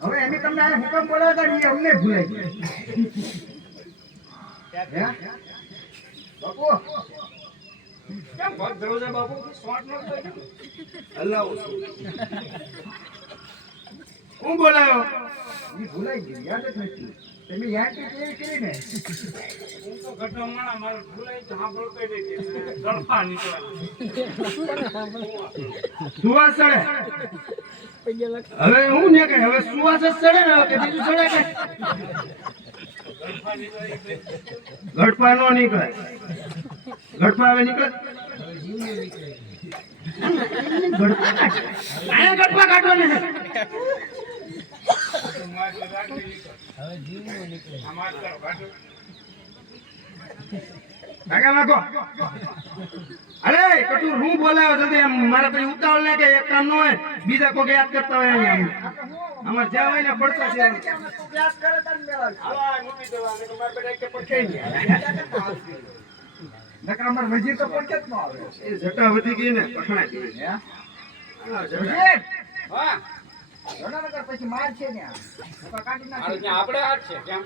હવે એની તમને આ હુકમ બોલાવતા એ અમને ભૂલાઈ ગયા? બાપુ કેમ ભગ છે બાપુ શોર્ટ નો? હલાવું. હું બોલાયો ભૂલાઈ ગયું યાદ જ નથી તમે યાદ હવે હું ને કે હવે સુવાસ જ ચડે ને? કે બીજું સડે કે? ગળફા નો નીકળે. ગળફા હવે નીકળે? ગળફા કાઢ. ગળફા કાઢો ને આગળ નાખો અરે કટુ હું બોલાયો જલ્દી આમ મારા પછી ઉતાવળ ને કે એક કામ ન હોય બીજા કોઈ યાદ કરતા હોય એમ અમાર જ્યાં હોય ને પડતો છે વ્યાસ કરે તને મેળાવે. મૂકી દેવા ને તમારે બધા કે પડખે નહીં. નકર અમાર વજીર તો પડકે જ ન આવે એ જટા વધી ગઈ ને પકડાઈ ગઈ. હે? હા, પછી માર છે ત્યાં આપણે હાથ છે કેમ?